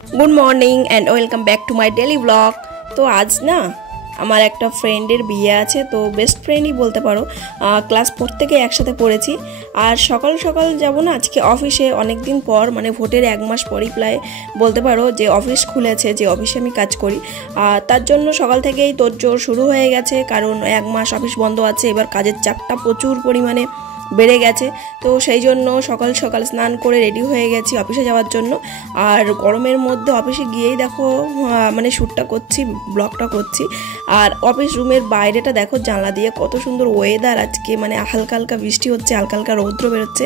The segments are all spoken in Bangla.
Good morning and welcome back to my daily blog. तो आज ना আমার একটা ফ্রেন্ডের বিয়ে আছে, তো বেস্ট ফ্রেন্ডই বলতে পারো। ক্লাস 4 থেকে একসাথে পড়েছি। আর সকাল সকাল যাব না আজকে অফিসে, অনেক দিন পর, মানে ভোটের 1 মাস পরই প্রায় বলতে পারো যে অফিস খুলেছে, যে অফিসে আমি কাজ করি। তার জন্য সকাল থেকেই তোড়জোড় শুরু হয়ে গেছে, কারণ 1 মাস অফিস বন্ধ আছে। এবার কাজের চাপটা প্রচুর পরিমাণে বেড়ে গেছে, তো সেই জন্য সকাল সকাল স্নান করে রেডি হয়ে গেছি অফিসে যাওয়ার জন্য। আর গরমের মধ্যে অফিসে গিয়েই দেখো মানে শ্যুটটা করছি, ব্লগটা করছি। আর অফিস রুমের বাইরেটা দেখো, জানলা দিয়ে কত সুন্দর ওয়েদার আজকে, মানে হালকা হালকা বৃষ্টি হচ্ছে, হালকা হালকা রৌদ্র বেরোচ্ছে।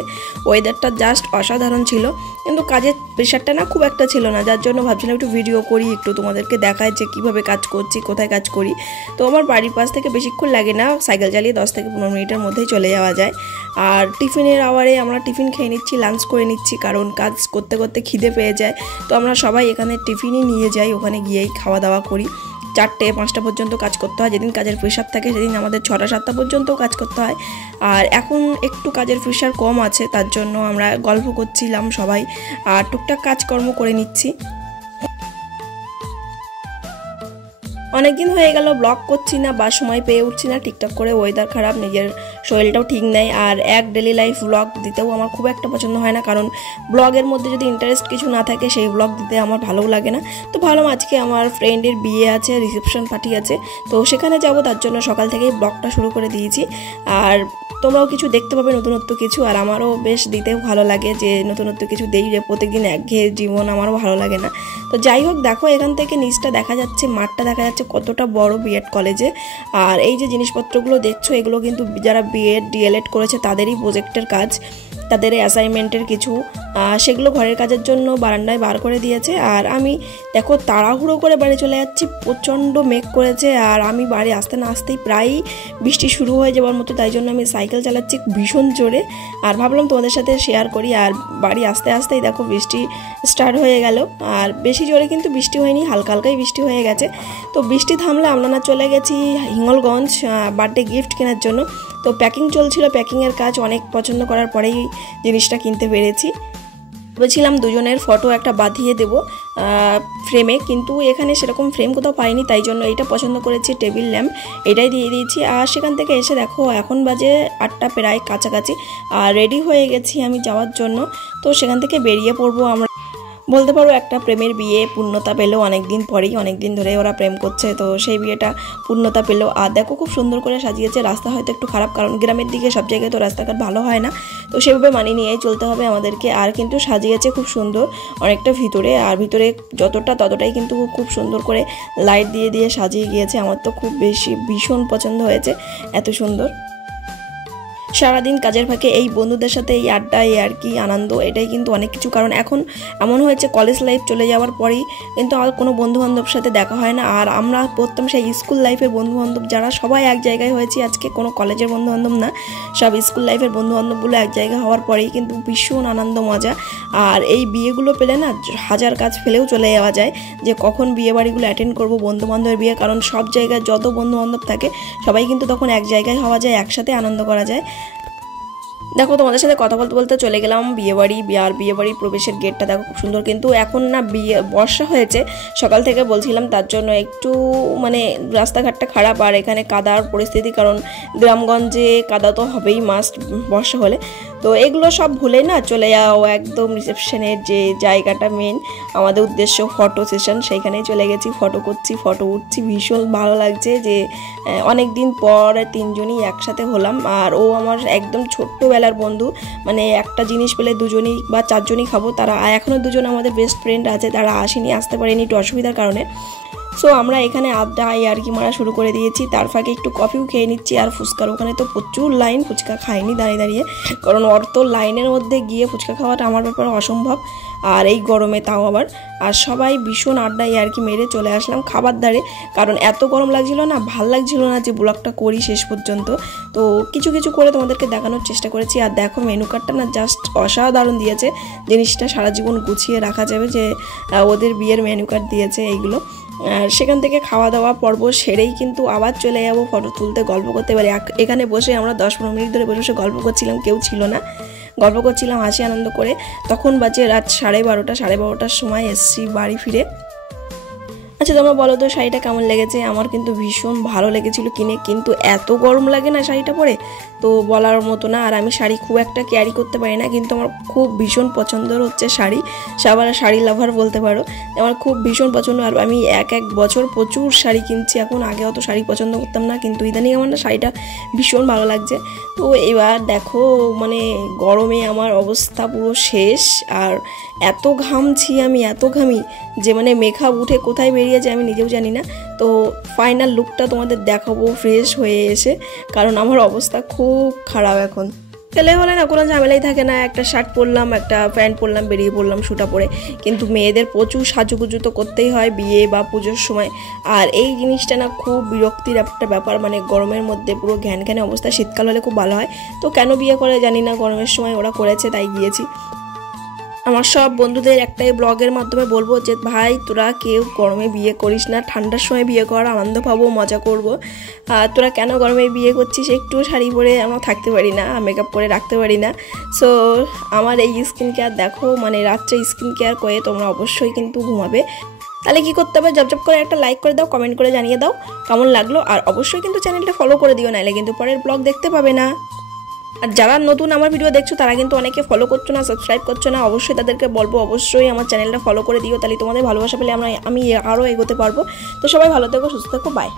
ওয়েদারটা জাস্ট অসাধারণ ছিল, কিন্তু কাজের প্রেশারটা না খুব একটা ছিল না, যার জন্য ভাবছিলাম একটু ভিডিও করি, একটু তোমাদেরকে দেখায় যে কীভাবে কাজ করছি, কোথায় কাজ করি। তো আমার বাড়ির পাশ থেকে বেশিক্ষণ লাগে না, সাইকেল চালিয়ে 10 থেকে 15 মিনিটের মধ্যেই চলে যাওয়া যায়। আর টিফিনের আওয়ারে আমরা টিফিন খেয়ে নিচ্ছি, লাঞ্চ করে নিচ্ছি, কারণ কাজ করতে করতে খিদে পেয়ে যায়। তো আমরা সবাই এখানে টিফিনই নিয়ে যাই, ওখানে গিয়েই খাওয়া দাওয়া করি। 4টে-5টা পর্যন্ত কাজ করতে হয়, যেদিন কাজের প্রেশার থাকে সেদিন আমাদের 6টা-7টা পর্যন্তও কাজ করতে হয়। আর এখন একটু কাজের প্রেশার কম আছে, তার জন্য আমরা গল্প করছিলাম সবাই, আর টুকটাক কাজকর্ম করে নিচ্ছি। অনেকদিন হয়ে গেল ব্লগ করছি না, বা সময় পেয়ে উঠছি না ঠিকঠাক করে, ওয়েদার খারাপ, নিজের শরীরটাও ঠিক নেই। আর এক ডেলি লাইফ ব্লগ দিতেও আমার খুব একটা পছন্দ হয় না, কারণ ব্লগের মধ্যে যদি ইন্টারেস্ট কিছু না থাকে সেই ব্লগ দিতে আমার ভালোও লাগে না। তো ভাবলাম আজকে আমার ফ্রেন্ডের বিয়ে আছে, রিসেপশন পার্টি আছে, তো সেখানে যাব, তার জন্য সকাল থেকেই ব্লগটা শুরু করে দিয়েছি। আর তোমরাও কিছু দেখতে পাবে, নতুনত্ব কিছু। আর আমারও বেশ দিতেও ভালো লাগে যে নতুনত্ব কিছু দেই, রে প্রত্যেকদিন একঘেয়ে জীবন আমারও ভালো লাগে না। তো যাই হোক, দেখো এখান থেকে নিচটা দেখা যাচ্ছে, মাঠটা দেখা যাচ্ছে কতটা বড় বিএড কলেজে। আর এই যে জিনিসপত্রগুলো দেখছো, এগুলো কিন্তু যারা বিএড ডিএলএড করেছে তাদেরই প্রজেক্টের কাজ, তাদের অ্যাসাইনমেন্টের কিছু, সেগুলো ঘরের কাজের জন্য বারান্দায় বার করে দিয়েছে। আর আমি দেখো তাড়াহুড়ো করে বাড়ি চলে যাচ্ছি, প্রচণ্ড মেঘ করেছে, আর আমি বাড়ি আসতে না আসতেই প্রায়ই বৃষ্টি শুরু হয়ে যাওয়ার মতো, তাই জন্য আমি সাইকেল চালাচ্ছি ভীষণ জোরে। আর ভাবলাম তোমাদের সাথে শেয়ার করি। আর বাড়ি আসতে আসতেই দেখো বৃষ্টি স্টার্ট হয়ে গেল, আর বেশি জোরে কিন্তু বৃষ্টি হয়নি, হালকা হালকাই বৃষ্টি হয়ে গেছে। তো বৃষ্টি থামলে আমরা না চলে গেছি হিঙ্গলগঞ্জ বার্থডে গিফট কেনার জন্য। তো প্যাকিং চলছিল, প্যাকিংয়ের কাজ, অনেক পছন্দ করার পরেই জিনিসটা কিনতে পেরেছি। বলছিলাম দুজনের ফটো একটা বাঁধিয়ে দেবো ফ্রেমে, কিন্তু এখানে সেরকম ফ্রেম কোথাও পাইনি, তাই জন্য এইটা পছন্দ করেছি, টেবিল ল্যাম্প, এটাই দিয়ে দিয়েছি। আর সেখান থেকে এসে দেখো এখন বাজে 8টা প্রায় কাছাকাছি, আর রেডি হয়ে গেছি আমি যাওয়ার জন্য। তো সেখান থেকে বেরিয়ে পড়বো আমরা। বলতে পারো একটা প্রেমের বিয়ে পূর্ণতা পেলো, অনেক দিন পরেই, অনেক দিন ধরে ওরা প্রেম করছে, তো সেই বিয়েটা পূর্ণতা পেলো। আর দেখো খুব সুন্দর করে সাজিয়েছে। রাস্তা হয়তো একটু খারাপ, কারণ গ্রামের দিকে সব জায়গায় তো রাস্তাঘাট ভালো হয় না, তো সেভাবে মানিয়ে নিয়েই চলতে হবে আমাদেরকে। আর কিন্তু সাজিয়েছে খুব সুন্দর, অনেকটা ভিতরে, আর ভিতরে যতটা ততটাই কিন্তু খুব সুন্দর করে লাইট দিয়ে দিয়ে সাজিয়ে গিয়েছে। আমার তো খুব বেশি ভীষণ পছন্দ হয়েছে, এত সুন্দর। সারাদিন কাজের ফাঁকে এই বন্ধুদের সাথে এই আড্ডা, এই আর কি আনন্দ, এটাই কিন্তু অনেক কিছু। কারণ এখন এমন হয়েছে কলেজ লাইফ চলে যাওয়ার পরেই কিন্তু আমার কোনো বন্ধুবান্ধব সাথে দেখা হয় না। আর আমরা পড়তাম সেই স্কুল লাইফের বন্ধুবান্ধব, যারা সবাই এক জায়গায় হয়েছি আজকে, কোনো কলেজের বন্ধুবান্ধব না, সব স্কুল লাইফের বন্ধুবান্ধবগুলো এক জায়গায় হওয়ার পরেই কিন্তু ভীষণ আনন্দ মজা। আর এই বিয়েগুলো পেলে না হাজার কাজ ফেলেও চলে যাওয়া যায়, যে কখন বিয়ে বাড়িগুলো অ্যাটেন্ড করবো, বন্ধুবান্ধবের বিয়ে, কারণ সব জায়গায় যত বন্ধুবান্ধব থাকে সবাই কিন্তু তখন এক জায়গায় হওয়া যায়, একসাথে আনন্দ করা যায়। দেখো তোমাদের সাথে কথা বলতে বলতে চলে গেলাম বিয়েবাড়ি। আর বিয়েবাড়ির প্রবেশের গেটটা দেখো খুব সুন্দর, কিন্তু এখন না বর্ষা হয়েছে, সকাল থেকে বলছিলাম, তার জন্য একটু মানে রাস্তাঘাটটা খারাপ, আর এখানে কাদার পরিস্থিতি, কারণ গ্রামগঞ্জে কাদা তো হবেই মাস্ট বর্ষা হলে। তো এগুলো সব ভুলে না চলে যাও একদম রিসেপশনের যে জায়গাটা মেন, আমাদের উদ্দেশ্য ফটো সেশন, সেইখানেই চলে গেছি। ফটো করছি, ফটো উঠছি, ভীষণ ভালো লাগছে যে অনেক দিন পর 3জনই একসাথে হলাম। আর ও আমার একদম ছোট্টবেলার বন্ধু, মানে একটা জিনিস পেলে 2জনই বা 4জনই খাবো। তারা এখনও 2জন আমাদের বেস্ট ফ্রেন্ড আছে, তারা আসতে পারেনি একটু অসুবিধার কারণে। সো আমরা এখানে আড্ডা আর কি মারা শুরু করে দিয়েছি, তার ফাঁকে একটু কফিও খেয়ে নিচ্ছি। আর ফুচকার ওখানে তো প্রচুর লাইন, ফুচকা খাইনি দাঁড়িয়ে দাঁড়িয়ে, কারণ অত লাইনের মধ্যে গিয়ে ফুচকা খাওয়াটা আমার ব্যাপারে অসম্ভব, আর এই গরমে তাও আবার। আর সবাই ভীষণ আড্ডা আর কি মেরে চলে আসলাম খাবার ধারে, কারণ এত গরম লাগছিল না, ভাল লাগছিল না যে ব্লগটা করি শেষ পর্যন্ত। তো কিছু কিছু করে তোমাদেরকে দেখানোর চেষ্টা করেছি। আর দেখো মেনু কার্ডটা না জাস্ট অসাধারণ দিয়েছে, জিনিসটা সারা জীবন গুছিয়ে রাখা যাবে, যে ওদের বিয়ের মেনু কার্ড দিয়েছে এইগুলো। আর সেখান থেকে খাওয়া দাওয়া পর্ব সেরেই কিন্তু আবার চলে যাবো ফটো তুলতে, গল্প করতে পারি। এখানে বসে আমরা 10-15 মিনিট ধরে বসে বসে গল্প করছিলাম, কেউ ছিল না। গল্প করছিলাম হাসি আনন্দ করে। তখন বাজে রাত 12:30, 12:30টার সময় এসেছি বাড়ি ফিরে। আচ্ছা তোমরা বলো তো শাড়িটা কেমন লেগেছে? আমার কিন্তু ভীষণ ভালো লেগেছিল কিনে, কিন্তু এত গরম লাগে না শাড়িটা পরে, তো বলার মতো না। আর আমি শাড়ি খুব একটা ক্যারি করতে পারি না, কিন্তু আমার খুব ভীষণ পছন্দের হচ্ছে শাড়ি। সবার শাড়ি লাভার বলতে পারো, আমার খুব ভীষণ পছন্দ। আর আমি এক বছর প্রচুর শাড়ি কিনছি এখন। আগে অত শাড়ি পছন্দ করতাম না, কিন্তু ইদানিং আমার না শাড়িটা ভীষণ ভালো লাগছে। তো এবার দেখো মানে গরমে আমার অবস্থা পুরো শেষ। আর এত ঘামছি আমি, এত ঘামি যে মানে মেকআপ উঠে কোথায় বেরিয়ে যায় আমি নিজেও জানি না। তো ফাইনাল লুকটা তোমাদের দেখাবো ফ্রেশ হয়ে এসে, কারণ আমার অবস্থা খুব খারাপ এখন। ছেলে হলে না কোনো ঝামেলাই থাকে না, একটা শার্ট পরলাম, একটা প্যান্ট পরলাম, বেরিয়ে পড়লাম শুটা পরে। কিন্তু মেয়েদের প্রচুর সাজুগুজু তো করতেই হয় বিয়ে বা পুজোর সময়। আর এই জিনিসটা না খুব বিরক্তির একটা ব্যাপার, মানে গরমের মধ্যে পুরো ঘ্যান ঘ্যানে অবস্থা। শীতকাল হলে খুব ভালো হয়। তো কেন বিয়ে করে জানি না, গরমের সময় ওরা করেছে তাই গিয়েছি। আমার সব বন্ধুদের একটাই ব্লগের মাধ্যমে বলবো যে ভাই তোরা কেউ গরমে বিয়ে করিস না, ঠান্ডার সময় বিয়ে কর, আনন্দ পাবো, মজা করবো। তোরা কেন গরমে বিয়ে করছিস? একটু শাড়ি পরে আমরা থাকতে পারি না, মেকআপ করে রাখতে পারি না। সো আমার এই স্কিন কেয়ার দেখো, মানে রাত্রে স্কিন কেয়ার করে তোমরা অবশ্যই কিন্তু ঘুমাবে। তাহলে কী করতে হবে? জব করে একটা লাইক করে দাও, কমেন্ট করে জানিয়ে দাও কেমন লাগলো। আর অবশ্যই কিন্তু চ্যানেলটা ফলো করে দিও, নাহলে কিন্তু পরের ব্লগ দেখতে পাবে না। আর যারা নতুন আমার ভিডিও দেখছো তারা কিন্তু অনেকে ফলো করছো না, সাবস্ক্রাইব করছো না। অবশ্যই তাদেরকে বলবো অবশ্যই আমার চ্যানেলটা ফলো করে দিও, তাহলে তোমাদের ভালোবাসা পেলে আমি আরও এগোতে পারবো। তো সবাই ভালো থেকো, সুস্থ থেকো, বাই।